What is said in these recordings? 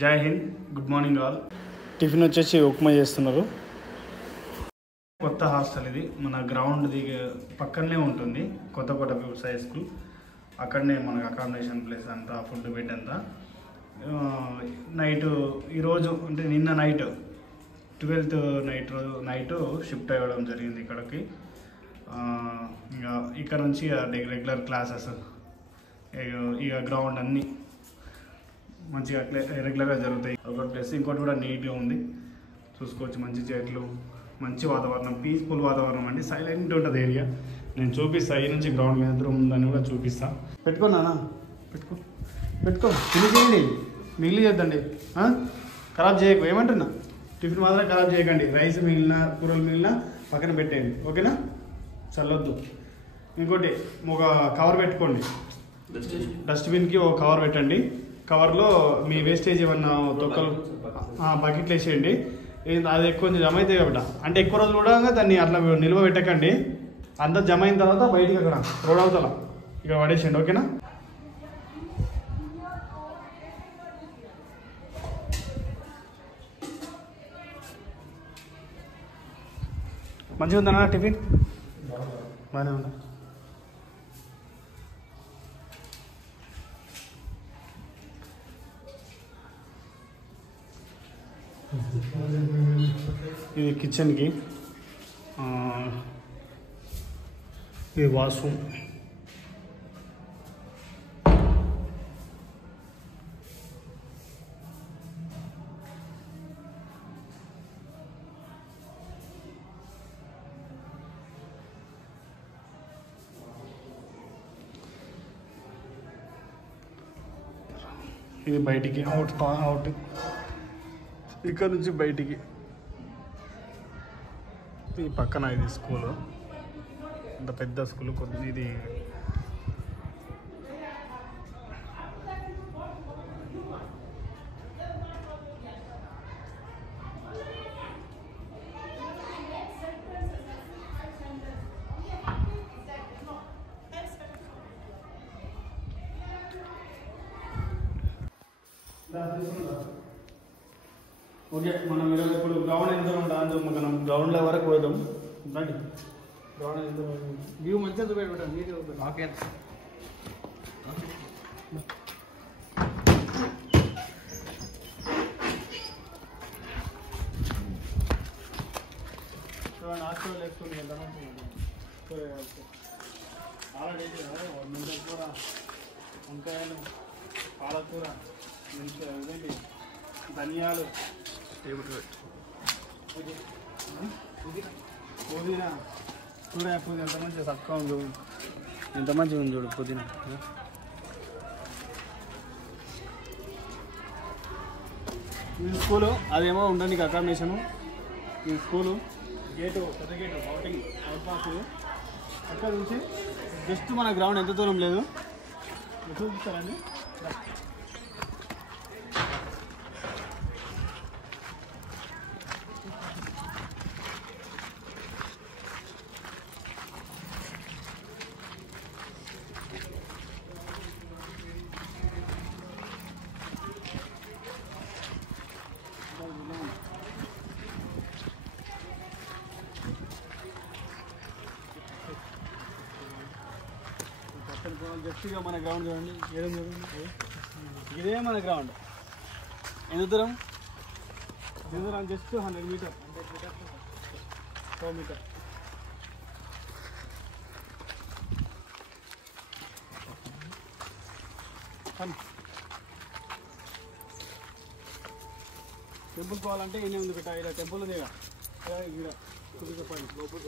జై Hind, good morning all. Tiffin వచ్చేసి ఉప్మా చేస్తున్నారు. కొత్త హాస్టల్ ఇది, మన గ్రౌండ్ పక్కనే ఉంటుంది. కొత్తకోట వ్యవసాయ స్కూల్, అక్కడనే మనకు అకామిడేషన్ ప్లేస్ అంతా, ఫుడ్ బెడ్ అంతా. నైట్ ఈరోజు అంటే నిన్న నైట్ 12th నైట్ షిఫ్ట్ అవ్వడం జరిగింది ఇక్కడికి. ఇక్కడ నుంచి రెగ్యులర్ క్లాసెస్, ఇక గ్రౌండ్ అన్నీ మంచిగా రెగ్యులర్గా జరుగుతాయి. ఒకటి ప్లస్ ఇంకోటి కూడా నీట్గా ఉంది, చూసుకోవచ్చు. మంచి చెట్లు, మంచి వాతావరణం, పీస్ఫుల్ వాతావరణం అండి. సైలెంట్ ఉంటుంది ఏరియా. నేను చూపిస్తాను ఈ నుంచి గ్రౌండ్ మీద ఎంత ఉందని కూడా చూపిస్తాను. పెట్టుకున్నానా? పెట్టుకో ఫినిష్ చేయండి, మిగిలి చేద్దండి, ఖరాబ్ చేయకు. ఏమంటున్నా, టిఫిన్ మాత్రం ఖరాబ్ చేయకండి. రైస్ మిగిలిన, కూరలు మిగిలిన పక్కన పెట్టేయండి, ఓకేనా? చల్లొద్దు. ఇంకోటి ఒక కవర్ పెట్టుకోండి, డస్ట్బిన్కి ఒక కవర్ పెట్టండి. కవర్లో మీ వేస్టేజ్ ఏమన్నా తొక్కలు బకెట్లు వేసేయండి. అది ఎక్కువ జమ అవుతాయి కాబట్టి, అంటే ఎక్కువ రోజులు కూడా దాన్ని అట్లా నిల్వ పెట్టకండి. అంతా జమ అయిన తర్వాత బయటికి అక్కడ రోడ్ అవతల ఇక్కడ పడేసేయండి, ఓకేనా? మంచిగా ఉందన్నా టిఫిన్? బాగానే ఉందా? ఇది కిచెన్కి, ఇది వాష్రూమ్. ఇది బయటికి అవుట్ ఇక్కడ నుంచి బయటికి. ఈ పక్కన ఇది స్కూలు, ఇంత పెద్ద స్కూలు. ఇది ఓకే. మనం ఇప్పుడు గ్రౌండ్ ఎంత ఉంటుంది, మనం గ్రౌండ్లో వరకు పోదాం. రండి, గ్రౌండ్ ఎంత వ్యూ మంచిగా చూపెట్టాం, నీట్గా ఉంటుంది. ఓకే, చూడండి. హాస్టల్ వేసుకుని ఎంత మంచిగా ఆల్రెడీ మెంటల్ కూర, వంకాయలు, పాలకూర, ఇదేంటి ధనియాలు, పుదీనా. చూడ పుదీనా ఎంత మంచిగా చక్కగా ఉంది, ఎంత మంచిగా ఉంది చూడు పుదీనా. ఈ స్కూలు అదేమో ఉండడానికి అకామిడేషను. ఈ స్కూలు గేటు, పెద్ద గేటు, అవుట్ పాస్. అక్కడ నుంచి జస్ట్ మన గ్రౌండ్ ఎంత దూరం లేదు, చూపిస్తారండి. జస్ట్గా మన గ్రౌండ్ చూడండి, ఏదో చూడండి. ఇదే మన గ్రౌండ్. ఎంత దూరం? Just 100 metre, 100 metre. టెంపుల్ పోవాలంటే ఈయన ఉంది పెట్టా. ఇలా టెంపుల్ ఉంది, ఇక్కడ చూపించండి లోపల.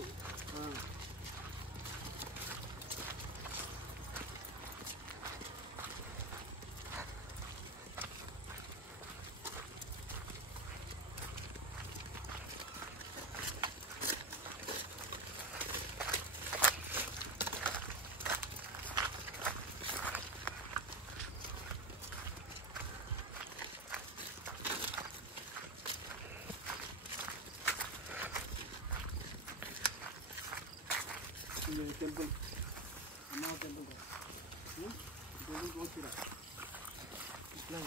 టెంపుల్, అమ్మ టెంపుల్, టెంపుల్ ఇట్లా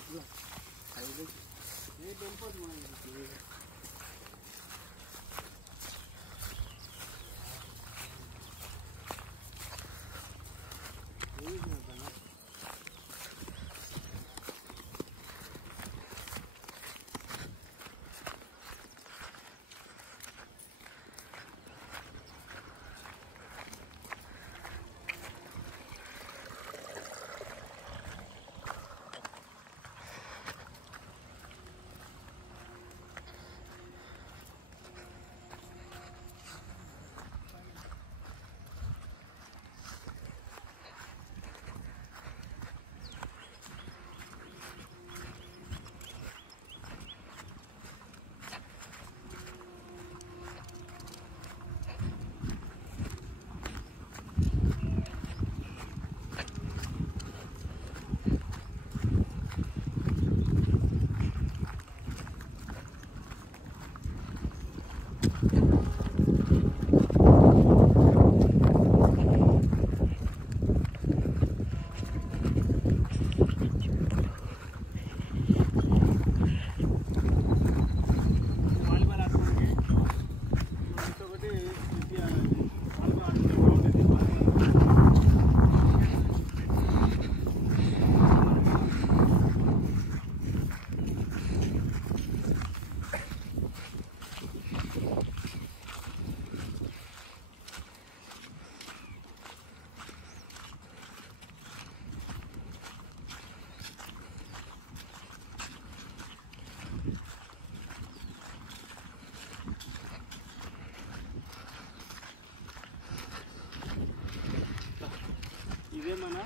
ఇదే మన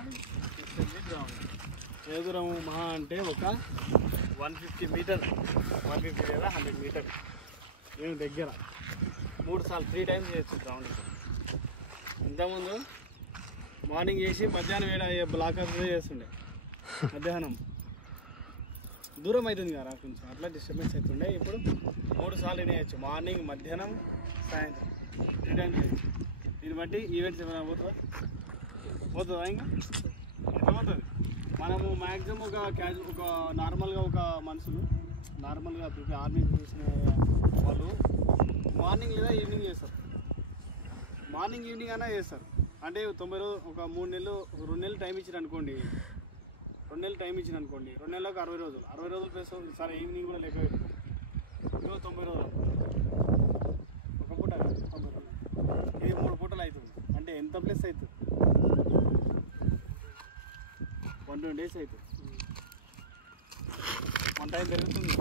గ్రౌండ్. ఏ దూరం మహా అంటే ఒక 150 మీటర్, 150 లేదా 100 మీటర్. నేను దగ్గర 3 సార్లు 3 టైమ్స్ చేయొచ్చు గ్రౌండ్. ఇంతకుముందు మార్నింగ్ చేసి మధ్యాహ్నం బ్లాక్ చేస్తుండే, మధ్యాహ్నం దూరం అవుతుంది కదా కొంచెం, అట్లా డిస్టర్బెన్స్ అవుతుండే. ఇప్పుడు 3 సార్లు వేయచ్చు, మార్నింగ్, మధ్యాహ్నం, సాయంత్రం 3 టైమ్స్ చేయొచ్చు. దీన్ని బట్టి ఈవెంట్స్ ఏమైనా పోతుందా ఇంకా ఎట్లా పోతుంది. మనము మ్యాక్సిమం ఒక నార్మల్గా ఒక మనుషులు నార్మల్గా ఆర్మీ చేసిన వాళ్ళు మార్నింగ్ లేదా ఈవినింగ్ చేస్తారు. మార్నింగ్ ఈవినింగ్ అయినా చేస్తారు. అంటే 90 రోజులు, ఒక 3 నెలలు 2 నెలలు టైం ఇచ్చారు అనుకోండి, 2 నెలలు టైం ఇచ్చిన అనుకోండి, 2 నెలలకు 60 రోజులు, 60 రోజులు ప్లస్ సరే ఈవినింగ్ కూడా లెక్క పెట్టుకో, 90 రోజులు. ఒక పూట 90 రోజులు, ఇది 3 పూటలు అవుతుంది. అంటే ఎంత ప్లస్ అవుతుంది? 120 days అవుతుంది. 1 టైం పెరుగుతుంది.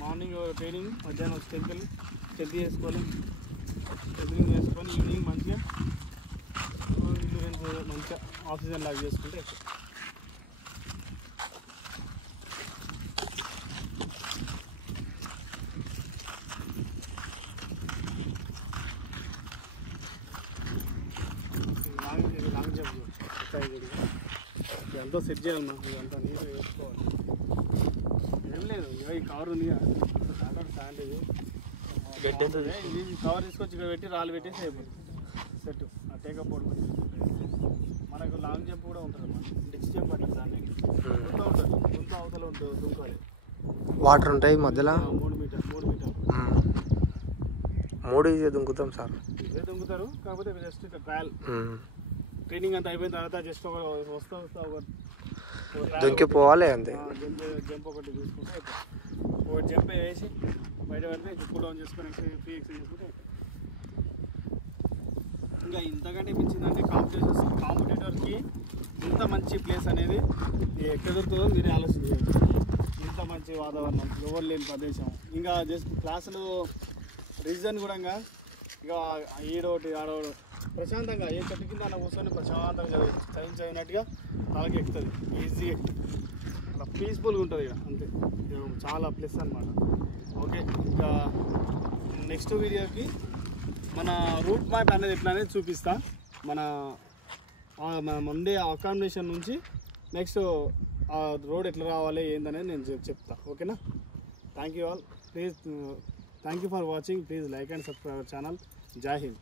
మార్నింగ్ ట్రైనింగ్, మధ్యాహ్నం స్ట్రెంత్ చేసుకోవాలి, ట్రైనింగ్ చేసుకొని ఈవినింగ్ మంచిగా మంచిగా ఆక్సిజన్ లాగా చేసుకుంటే లాంగ్ జంప్ ఇదంతా సెట్ చేయాలి. మనం ఇదంతా నీట్గా వేసుకోవాలి. ఏం లేదు, ఈ కవర్ ఉంది శాండ్, ఇది కవర్ తీసుకొచ్చి ఇక్కడ పెట్టి రాళ్ళు పెట్టేసి అయిపోతుంది సెట్. ఆ టేకప్ బోర్డు మనకు లాంగ్ జంప్ కూడా ఉంటుంది, డిచ్ జంప్ అంటే దాన్ని గుంత ఉంటుంది, గుంత అవతల ఉంటుంది, దుంకాలి. వాటర్ ఉంటాయి మధ్యలో 3 మీటర్ 3 ఈజీ దుంకుతాం సార్. ఇదే దుంకుతారు, కాకపోతే జస్ట్ ఇట్లా ట్రయల్. ట్రైనింగ్ అంతా అయిపోయిన తర్వాత జస్ట్ వస్తా దుంకిపోవాలి అంతే. జంప్ ఒకటి తీసుకుంటే ఒక జంప్ వేసి బయట పెడితే కూల్ డౌన్ చేసుకొని ఫ్రీ ఎక్సర్సైజ్ చేసుకుంటే ఇంకా ఇంతకంటే మించిందంటే కాంపిటేటర్కి ఇంత మంచి ప్లేస్ అనేది ఎక్కడ దొరుకుతుందో మీరే ఆలోచించాలి. ఇంత మంచి వాతావరణం, ఎవరు లేని ప్రదేశం, ఇంకా జస్ట్ క్లాసులు రీజన్ కూడా ఇక ఈడోటి ఆడోడు ప్రశాంతంగా ఏ చెట్టు కింద అలా కూర్చొని ప్రశాంతంగా చదివినట్టుగా తలకి ఎక్కుతుంది, ఈజీగా అలా పీస్ఫుల్గా ఉంటుంది ఇక అంతే. చాలా ప్లస్ అన్నమాట. ఓకే, ఇంకా నెక్స్ట్ వీడియోకి మన రూట్ మ్యాప్ అనేది ఎట్లా అనేది చూపిస్తా. మన ముందే అకామిడేషన్ నుంచి నెక్స్ట్ ఆ రోడ్ ఎట్లా రావాలి ఏందనేది నేను చెప్తా. ఓకేనా? Thank you all. Please thank you for watching. Please like and subscribe our channel. జై హింద్.